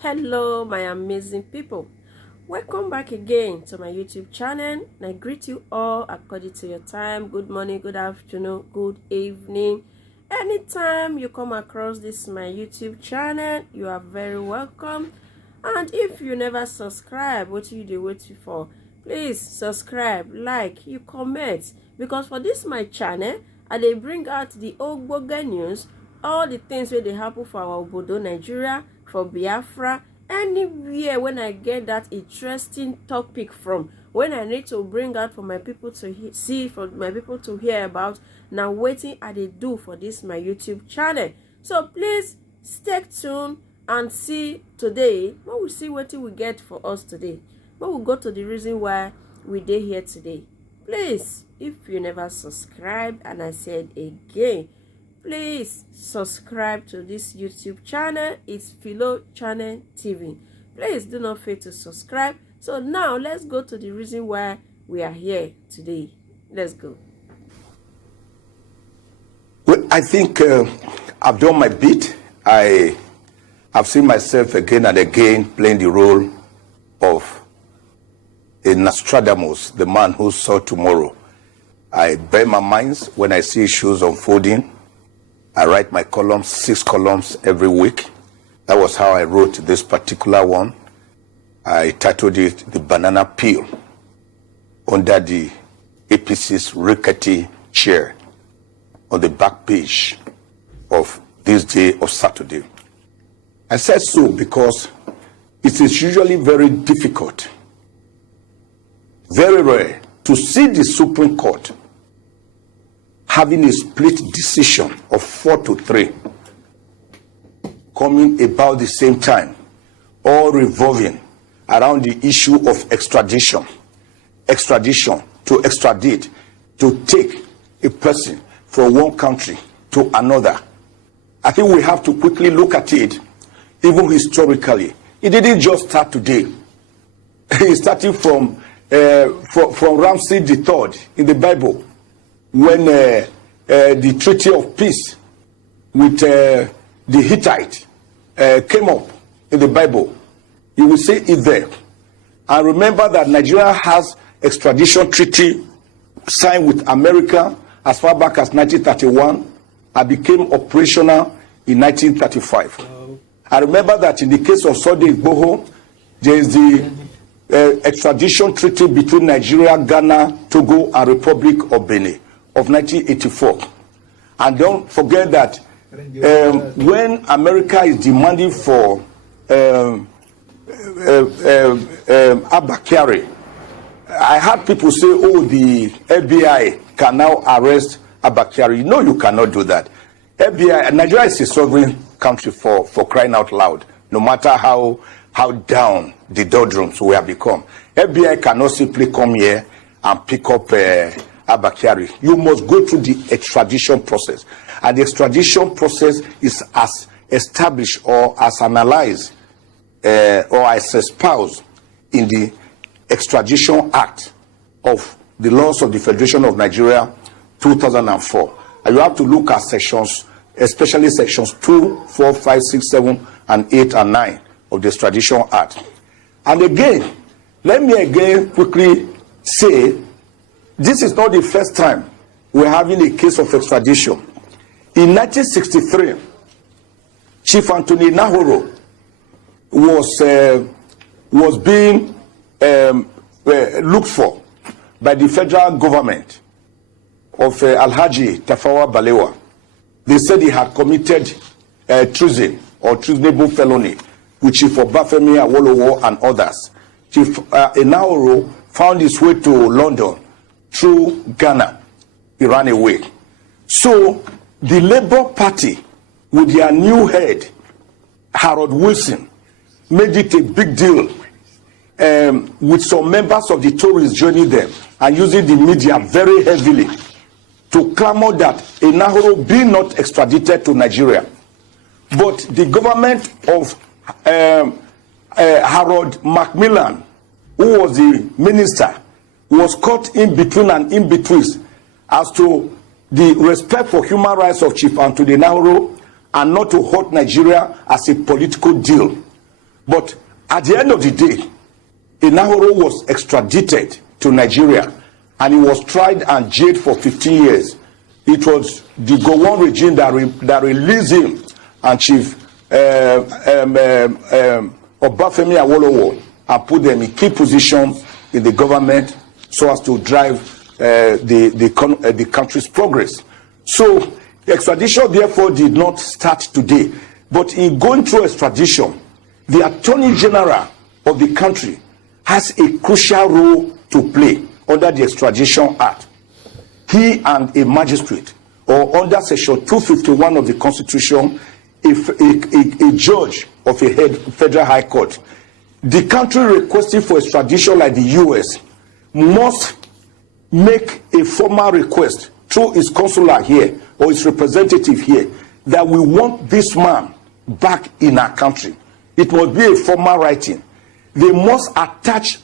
Hello my amazing people, welcome back again to my YouTube channel. And I greet you all according to your time. Good morning, good afternoon, good evening. Anytime you come across this my YouTube channel, you are very welcome. And if you never subscribe, what you do waiting for? Please subscribe, like, you comment, because for this my channel they bring out the ogbonge news, all the things where they happen for our obodo Nigeria, for Biafra, anywhere. When I get that interesting topic from, when I need to bring out for my people to see, for my people to hear about, now waiting I they do for this my YouTube channel. So please stay tuned and see today. When we see what we get for us today, when we go to the reason why we dey here today. Please, if you never subscribe, and I said again, please subscribe to this YouTube channel. It's Philo Channel TV. Please do not fail to subscribe. So now let's go to the reason why we are here today. Let's go. Well, I think I've done my bit. I've seen myself again and again playing the role of a Nostradamus, the man who saw tomorrow. I bear my minds when I see issues unfolding. I write my columns, 6 columns every week. That was how I wrote this particular one. I titled it The Banana Peel, under the APC's rickety chair on the back page of this day of Saturday. I said so because it is usually very difficult, very rare, to see the Supreme Court having a split decision of 4-3 coming about the same time, all revolving around the issue of extradition to extradite, to take a person from one country to another. I think we have to quickly look at it, even historically. It didn't just start today. It started from Ramses III in the Bible, when the Treaty of Peace with the Hittite came up in the Bible. You will see it there. And remember that Nigeria has extradition treaty signed with America as far back as 1931 and became operational in 1935. I remember that in the case of Sunday Igboho, there is the extradition treaty between Nigeria, Ghana, Togo, and Republic of Benin of 1984. And don't forget that when America is demanding for Abakari, I had people say, oh, the FBI can now arrest Abakari. No, you cannot do that. FBI, Nigeria is a sovereign country for crying out loud, no matter how down the doldrums we have become. FBI cannot simply come here and pick up Abakari. You must go through the extradition process. And the extradition process is as established or as analyzed or as espoused in the Extradition Act of the Laws of the Federation of Nigeria 2004. And you have to look at sections, especially sections 2, 4, 5, 6, 7, and 8 and 9 of the Extradition Act. And again, let me again quickly say, this is not the first time we're having a case of extradition. In 1963, Chief Anthony Nahoro was being looked for by the federal government of Alhaji Tafawa Balewa. They said he had committed treason or treasonable felony with Chief Obafemi Awolowo and others. Chief Nahoro found his way to London through Ghana. He ran away. So the Labour Party, with their new head, Harold Wilson, made it a big deal with some members of the Tories joining them and using the media very heavily to clamor that Nahoro be not extradited to Nigeria. But the government of Harold Macmillan, who was the minister, was caught in between and in between as to the respect for human rights of Chief Anthony Nahoro and not to hurt Nigeria as a political deal. But at the end of the day, Enahoro was extradited to Nigeria, and he was tried and jailed for 15 years. It was the Gowon regime that released him, and Chief Obafemi Awolowo, and put them in key positions in the government so as to drive the country's progress. So extradition, therefore, did not start today. But in going through extradition, the Attorney General of the country has a crucial role to play under the Extradition Act. He and a magistrate, or under Section 251 of the Constitution, a judge of a federal high court. The country requesting for extradition, like the US, must make a formal request through its consular here or its representative here that we want this man back in our country. It must be a formal writing. They must attach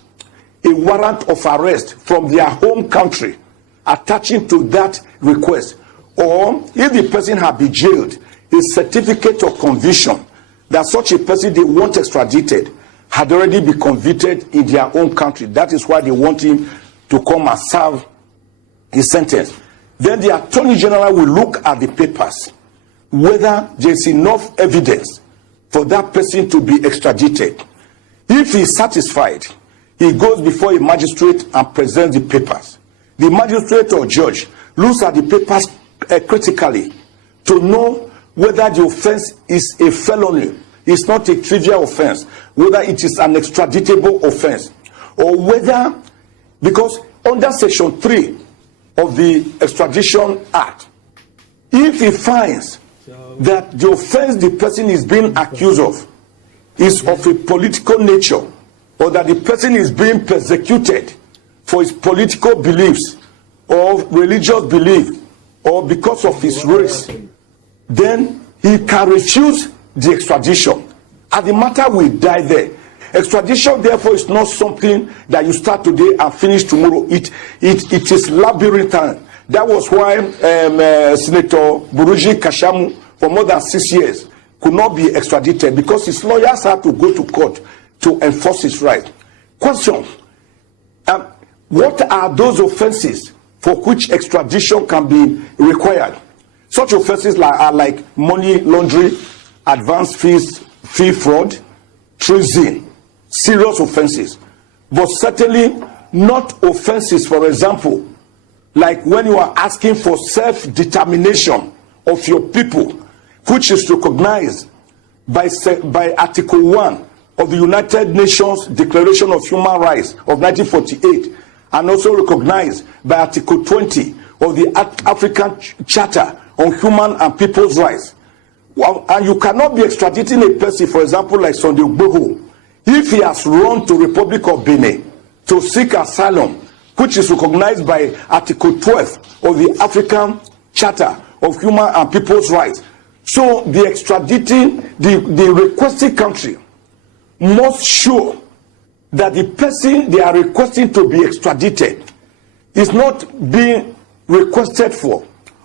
a warrant of arrest from their home country attaching to that request. Or if the person had been jailed, a certificate of conviction that such a person they want extradited had already been convicted in their own country. That is why they want him to come and serve his sentence. Then the Attorney General will look at the papers, whether there's enough evidence for that person to be extradited. If he is satisfied, he goes before a magistrate and presents the papers. The magistrate or judge looks at the papers critically to know whether the offense is a felony, it's not a trivial offense, whether it is an extraditable offense, or whether, because under Section 3 of the Extradition Act, if he finds that the offense the person is being accused of is of a political nature, or that the person is being persecuted for his political beliefs or religious belief or because of his race, then he can refuse the extradition, and the matter will die there. Extradition, therefore, is not something that you start today and finish tomorrow. It is labyrinthine. That was why Senator Buruji Kashamu, for more than 6 years, could not be extradited, because his lawyers had to go to court to enforce his right. Question: what are those offenses for which extradition can be required? Such offenses are like money laundering, advance fees, fee fraud, treason, serious offenses, but certainly not offenses, for example, like when you are asking for self-determination of your people, which is recognized by Article 1 of the United Nations Declaration of Human Rights of 1948, and also recognized by Article 20 of the African Charter on Human and People's Rights. Well, and you cannot be extraditing a person, for example, like Sunday Igboho, if he has run to Republic of Benin to seek asylum, which is recognized by Article 12 of the African Charter of Human and People's Rights. So the extraditing, the requesting country must show that the person they are requesting to be extradited is not being requested for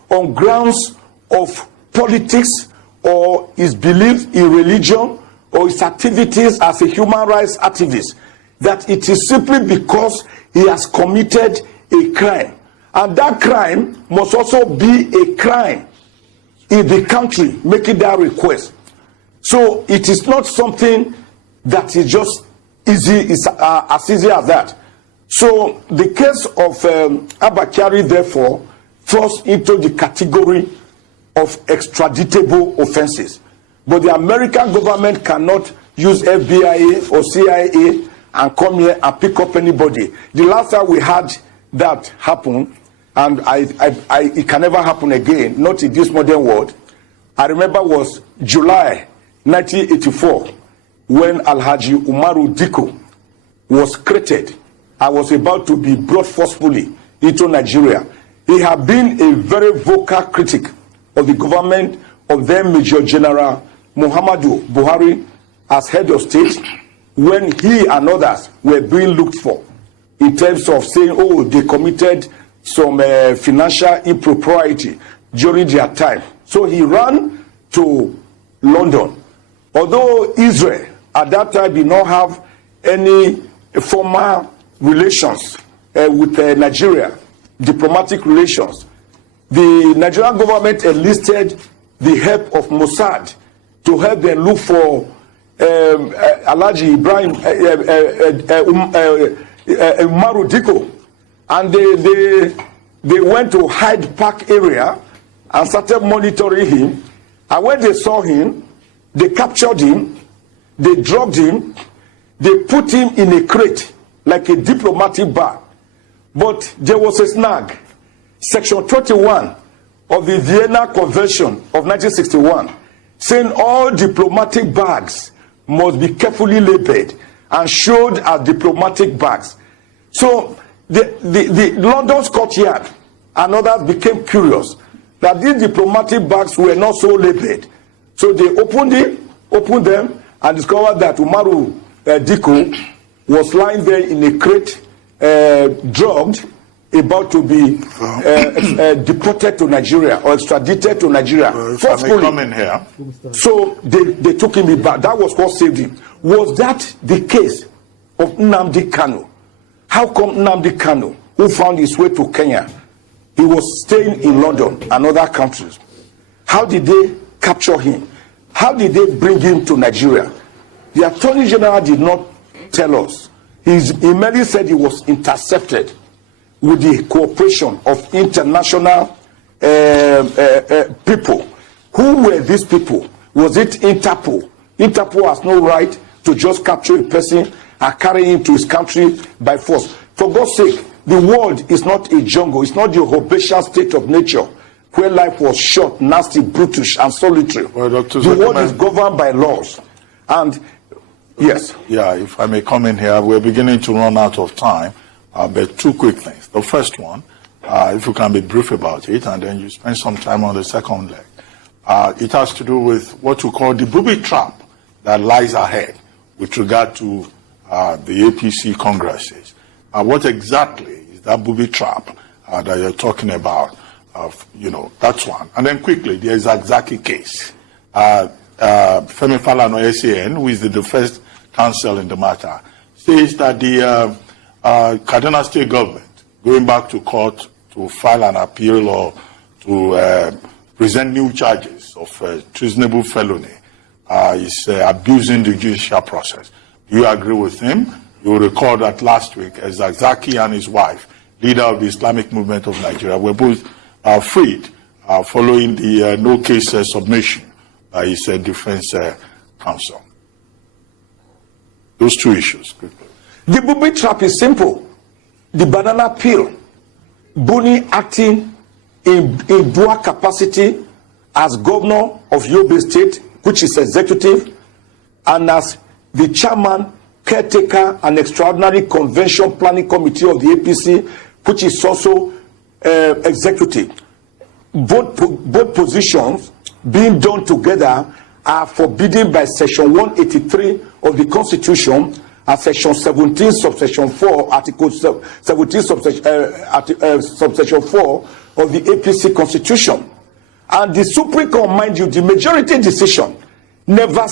on grounds of politics or his belief in religion or his activities as a human rights activist, that it is simply because he has committed a crime. And that crime must also be a crime in the country making that request. So it is not something that is just easy, as easy as that. So the case of Abba Kyari, therefore, falls into the category of extraditable offenses. But the American government cannot use FBI or CIA and come here and pick up anybody. The last time we had that happen, and it can never happen again, not in this modern world, I remember was July 1984, when Alhaji Umaru Diko was created. I was about to be brought forcefully into Nigeria. He had been a very vocal critic of the government of then Major General Muhammadu Buhari as head of state, when he and others were being looked for in terms of saying, oh, they committed some financial impropriety during their time. So he ran to London. Although Israel at that time did not have any formal relations with Nigeria, diplomatic relations. The Nigerian government enlisted the help of Mossad to help them look for Alhaji Ibrahim Umaru Diko, and they went to Hyde Park area and started monitoring him. And when they saw him, they captured him, they drugged him, they put him in a crate like a diplomatic bag. But there was a snag. Section 21 of the Vienna Convention of 1961 saying all diplomatic bags must be carefully labeled and showed as diplomatic bags. So the London Scotland Yard and others became curious that these diplomatic bags were not so labeled. So they opened them and discovered that Umaru Diko was lying there in a crate, drugged, about to be deported to Nigeria or extradited to Nigeria. Here. So they took him back. That was what saved him. Was that the case of Nnamdi Kanu? How come Nnamdi Kanu, who found his way to Kenya, he was staying in London and other countries? How did they capture him? How did they bring him to Nigeria? The Attorney General did not tell us. He merely said he was intercepted with the cooperation of international people. Who were these people? Was it Interpol? Interpol has no right to just capture a person and carry him to his country by force. For God's sake, the world is not a jungle. It's not the Hobbesian state of nature where life was short, nasty, brutish, and solitary. Well, Dr. The world is governed by laws. And yes. Yeah, if I may come in here, we're beginning to run out of time. But two quick things. The first one, if you can be brief about it, and then you spend some time on the second leg. It has to do with what you call the booby trap that lies ahead with regard to the APC congresses. What exactly is that booby trap that you're talking about? That's one. And then quickly, there is Zaki case. Femi Falana SAN, who is the defense counsel in the matter, says that the Kaduna State government going back to court to file an appeal or to present new charges of treasonable felony is abusing the judicial process. Do you agree with him? You will recall that last week, Zaki and his wife, leader of the Islamic Movement of Nigeria, were both freed following the no case submission by his defense counsel. Those two issues. Quickly. The booby trap is simple. The banana peel. Buni acting in dual capacity as governor of Yobe State, which is executive, and as the chairman, caretaker, and extraordinary convention planning committee of the APC, which is also executive. Both positions being done together are forbidden by Section 183 of the Constitution and Section 17, subsection 4, Article 17, subsection 4 of the APC Constitution. And the Supreme Court, mind you, the majority decision never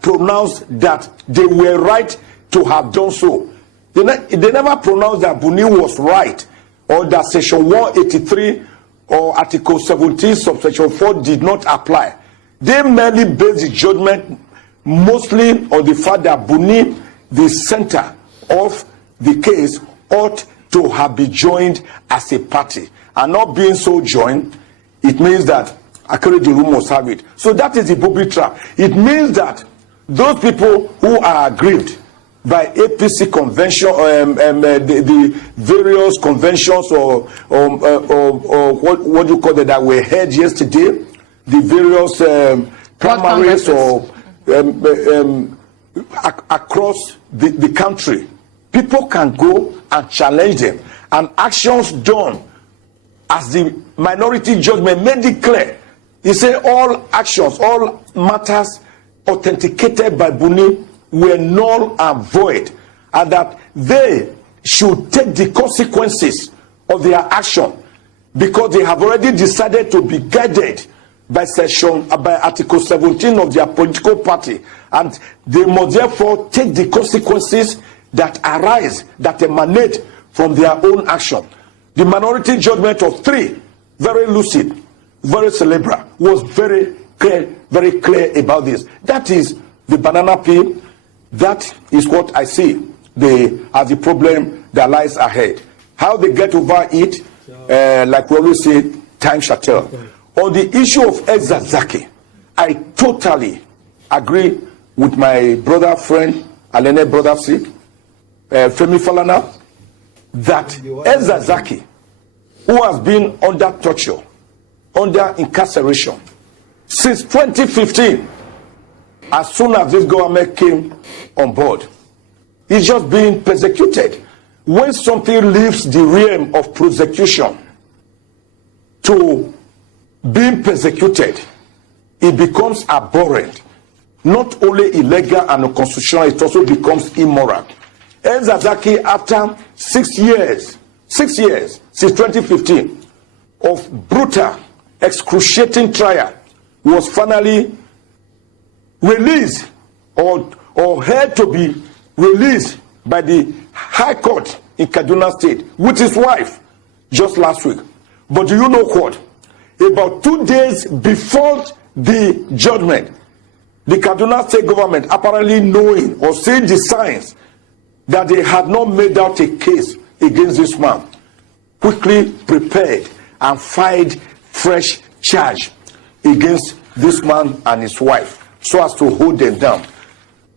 pronounced that they were right to have done so. They never pronounced that Buni was right, or that Section 183 or Article 17, subsection 4 did not apply. They merely based the judgment mostly on the fact that Buni, the center of the case, ought to have been joined as a party. And not being so joined, it means that Akeredolu must have it. So that is the booby trap. It means that those people who are aggrieved by APC convention, the various conventions or what do you call it that were held yesterday, the various primaries or across the country, people can go and challenge them, and actions done as the minority judgment made it clear. He said all actions, all matters authenticated by Buni were null and void, and that they should take the consequences of their action because they have already decided to be guided by Article 17 of their political party, and they must therefore take the consequences that arise, that emanate from their own action. The minority judgment of 3, very lucid, very cerebral, was very clear about this. That is the banana peel. That is what I see as the problem that lies ahead. How they get over it, like we always say, time shall tell. On the issue of Ozekhome, I totally agree with my brother friend, Alene brother Sikh, Femi Falana, that Ozekhome, who has been under torture, under incarceration since 2015, as soon as this government came on board, he's just being persecuted. When something leaves the realm of prosecution to being persecuted, it becomes abhorrent. Not only illegal and unconstitutional, it also becomes immoral. Ozekhome, after 6 years since 2015 of brutal, excruciating trial, was finally released or had to be released by the High Court in Kaduna State with his wife just last week. But do you know what? About 2 days before the judgment, the Kaduna State government, apparently knowing or seeing the signs that they had not made out a case against this man, quickly prepared and filed fresh charge against this man and his wife so as to hold them down.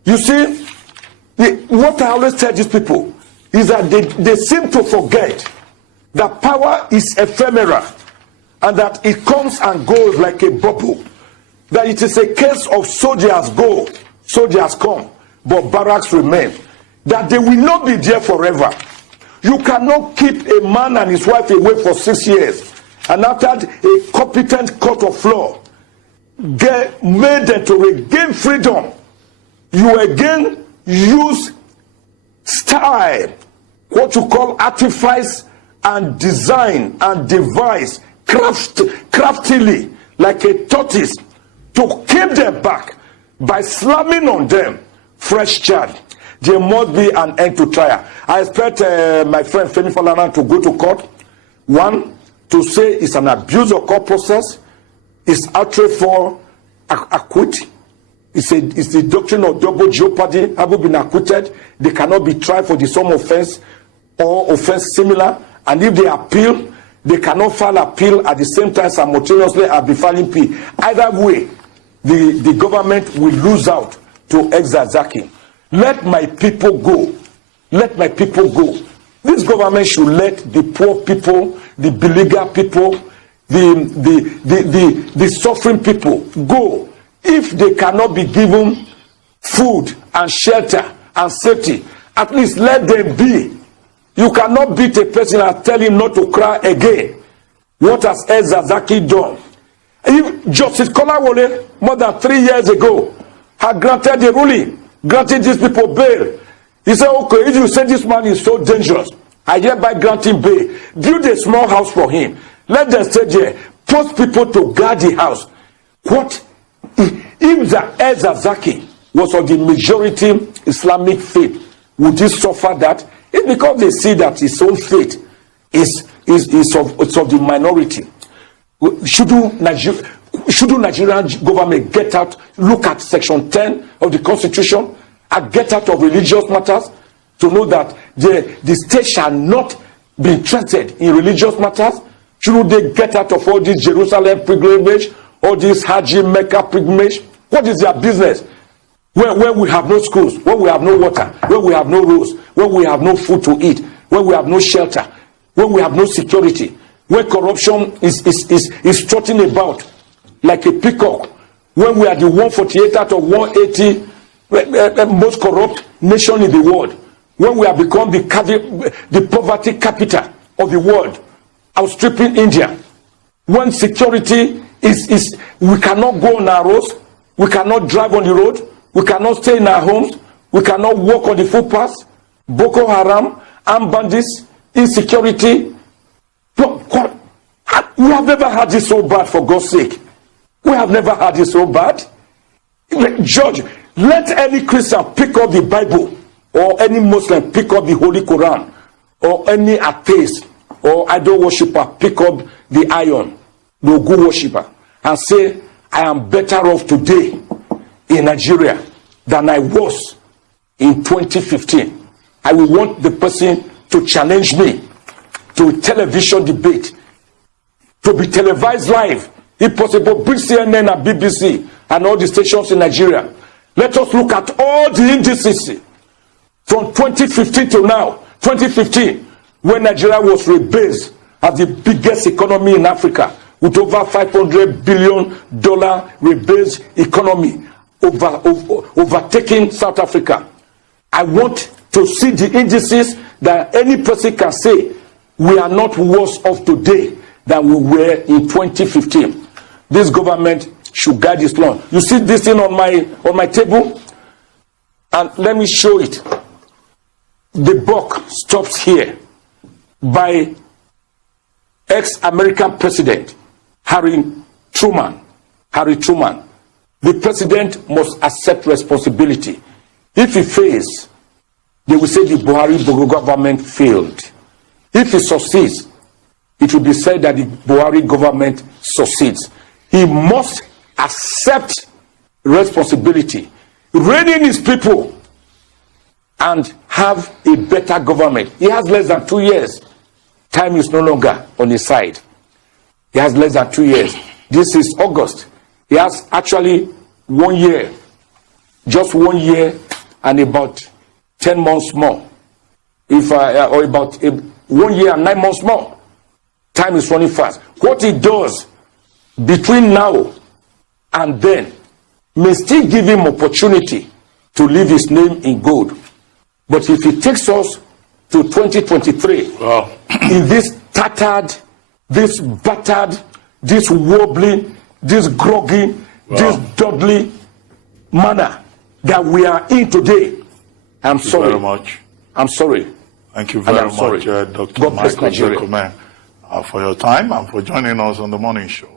You see, what I always tell these people is that they seem to forget that power is ephemeral and that it comes and goes like a bubble. That it is a case of soldiers go, soldiers come, but barracks remain. That they will not be there forever. You cannot keep a man and his wife away for 6 years, and after a competent court of law made them to regain freedom, you again use style, what you call artifice and design and devise craftily like a tortoise to keep them back by slamming on them fresh charge. There must be an end to trial. I expect my friend Femi Falana to go to court. One, to say it's an abuse of court process. It's outrage for acquit. It's the doctrine of double jeopardy. Having been acquitted, they cannot be tried for the same offense or offense similar. And if they appeal, they cannot file appeal at the same time simultaneously as be filing plea. Either way, the government will lose out to Ozekhome. Let my people go. Let my people go. This government should let the poor people, the beleaguered people, the suffering people go. If they cannot be given food and shelter and safety, at least let them be. You cannot beat a person and tell him not to cry again. What has Ozekhome done? If Justice Kolawole, more than 3 years ago, had granted the ruling, granted these people bail, he said, okay, if you say this man is so dangerous, I hereby grant him bail. Build a small house for him. Let them stay there. Post people to guard the house. What if the Ozekhome was of the majority Islamic faith? Would he suffer that? It's because they see that his own faith is of the minority. Shouldn't Nigerian government get out, look at Section 10 of the Constitution, and get out of religious matters to know that the state shall not be interested in religious matters? Shouldn't they get out of all this Jerusalem pilgrimage, all this Hajj Mecca pilgrimage? What is their business? Where we have no schools, where we have no water, where we have no roads, where we have no food to eat, where we have no shelter, where we have no security, where corruption is strutting about like a peacock, when we are the 148 out of 180 most corrupt nation in the world, when we have become the poverty capital of the world, outstripping India, when security is we cannot go on our roads, we cannot drive on the road, we cannot stay in our homes, we cannot walk on the footpaths, Boko Haram, armed bandits, insecurity. You have never had this so bad, for God's sake. We have never had it so bad. George, let any Christian pick up the Bible, or any Muslim pick up the Holy Quran, or any atheist or idol worshiper pick up the iron, the Ogun worshiper, and say, I am better off today in Nigeria than I was in 2015. I will want the person to challenge me to a television debate, to be televised live, if possible, bring CNN and BBC and all the stations in Nigeria. Let us look at all the indices from 2015 to now. 2015, when Nigeria was rebased as the biggest economy in Africa, with over $500 billion rebased economy, overtaking South Africa. I want to see the indices that any person can say we are not worse off today than we were in 2015. This government should guide this law. You see this thing on my table, and let me show it. The buck stops here by ex-American President Harry Truman. The president must accept responsibility. If he fails, they will say the Buhari government failed. If he succeeds, it will be said that the Buhari government succeeds. He must accept responsibility, rein in his people, and have a better government. He has less than 2 years. Time is no longer on his side. He has less than 2 years. This is August. He has actually 1 year, just 1 year and about 10 months more. Or about 1 year and 9 months more. Time is running fast. What he does between now and then may still give him opportunity to leave his name in gold. But if he takes us to 2023, in this tattered, this battered, this wobbling, this groggy, this dudley manner that we are in today, I'm sorry. Very much. I'm sorry. Thank you very much, Dr. God bless Nigeria, for your time and for joining us on the morning show.